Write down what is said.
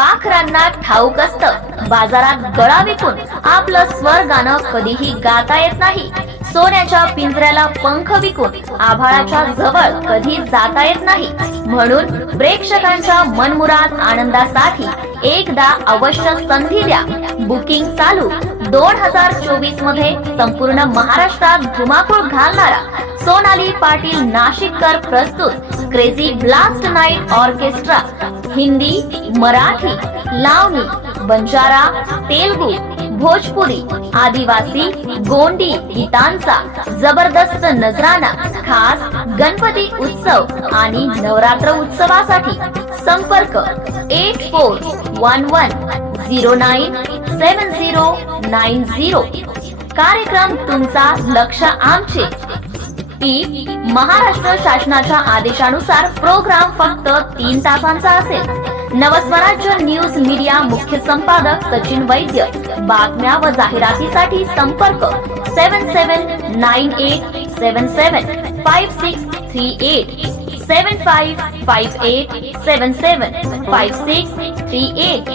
पाखरांना ठाऊक असतं. बाजारात गळा विकून आपलं स्वर गाणं कधीही गाता येत नाही. सोन्याच्या पिंजऱ्याला पंख विकून आभाळाच्या जवळ कधी जाता येत नाही. म्हणून प्रेक्षकांच्या मनमुराद आनंदासाठी एकदा अवश्य संधी द्या. बुकिंग चालू. दोन हजार चोवीसमध्ये संपूर्ण महाराष्ट्रात धुमाकूळ घालणारा सोनाली पाटील नाशिककर प्रस्तुत. Crazy blast night orchestra Hindi Marathi lavani Banjara Telugu Bhojpuri Adivasi Gondi गीतांचा जबरदस्त नजराना खास गणपती उत्सव आणि नवरात्र उत्सवासाठी संपर्क eight four one one zero nine seven zero nine zero कार्यक्रम तुमचा लक्ष आमचे की महाराष्ट्र शासनाच्या आदेशानुसार प्रोग्राम फक्त तीन तासांचा असेल. नवस्वराज्य न्यूज मीडिया मुख्य संपादक सचिन वैद्य. बातम्या व जाहिरातीसाठी संपर्क seven seven nine eight seven seven five six three eight seven five five eight seven seven five six three eight